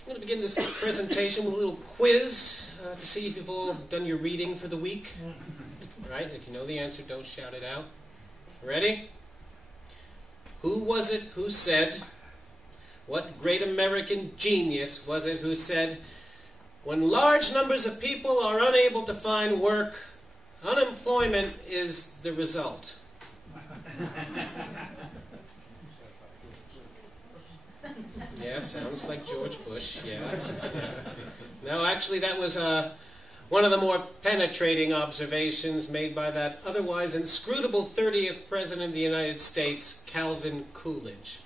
I'm going to begin this presentation with a little quiz to see if you've all done your reading for the week. All right, if you know the answer, don't shout it out. Ready? Who was it who said, what great American genius was it who said, when large numbers of people are unable to find work, unemployment is the result? Yeah, sounds like George Bush, yeah. No, actually that was one of the more penetrating observations made by that otherwise inscrutable 30th President of the United States, Calvin Coolidge.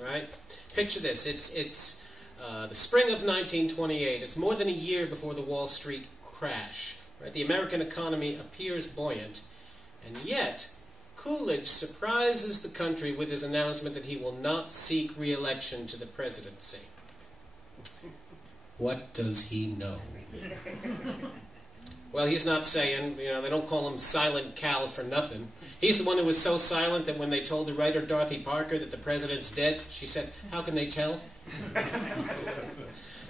Right? Picture this. It's the spring of 1928. It's more than a year before the Wall Street crash. Right? The American economy appears buoyant, and yet Coolidge surprises the country with his announcement that he will not seek re-election to the presidency. What does he know? Well, he's not saying, they don't call him Silent Cal for nothing. He's the one who was so silent that when they told the writer Dorothy Parker that the president's dead, she said, how can they tell?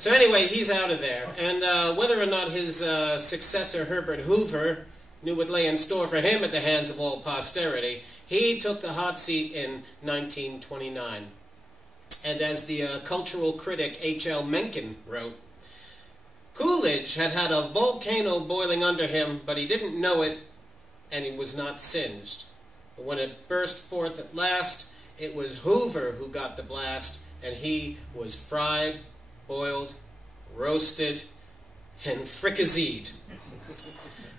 So anyway, he's out of there. And whether or not his successor, Herbert Hoover, knew what lay in store for him at the hands of all posterity, he took the hot seat in 1929. And as the cultural critic H.L. Mencken wrote, Coolidge had had a volcano boiling under him, but he didn't know it, and he was not singed. But when it burst forth at last, it was Hoover who got the blast, and he was fried, boiled, roasted, and fricasseed.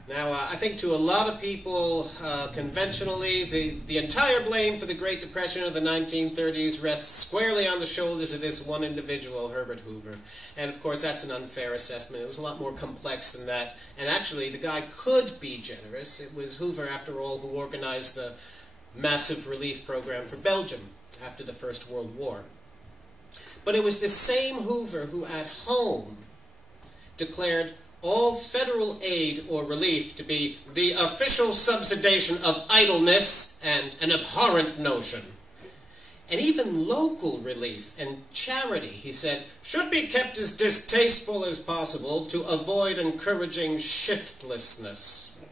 Now, I think to a lot of people, conventionally, the entire blame for the Great Depression of the 1930s rests squarely on the shoulders of this one individual, Herbert Hoover. And of course, that's an unfair assessment. It was a lot more complex than that. And actually, the guy could be generous. It was Hoover, after all, who organized the massive relief program for Belgium after the First World War. But it was the same Hoover who, at home, declared all federal aid or relief to be the official subsidization of idleness and an abhorrent notion. And even local relief and charity, he said, should be kept as distasteful as possible to avoid encouraging shiftlessness.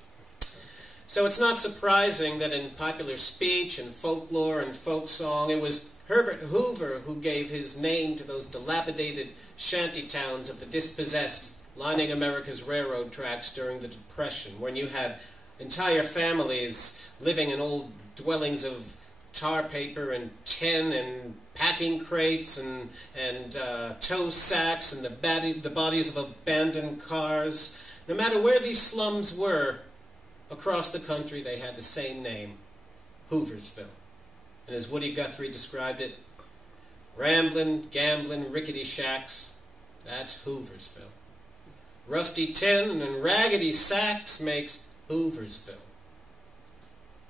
So it's not surprising that in popular speech and folklore and folk song, it was Herbert Hoover who gave his name to those dilapidated shanty towns of the dispossessed lining America's railroad tracks during the Depression, when you had entire families living in old dwellings of tar paper and tin and packing crates and tow sacks and the bodies of abandoned cars. No matter where these slums were, across the country they had the same name, Hooversville. And as Woodie Guthrie described it, ramblin', gamblin', rickety shacks, that's Hooversville. Rusty tin and raggedy sacks makes Hooversville.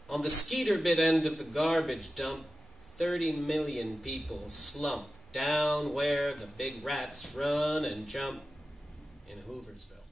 On the skeeter bit end of the garbage dump, 30 million people slump down where the big rats run and jump in Hooversville.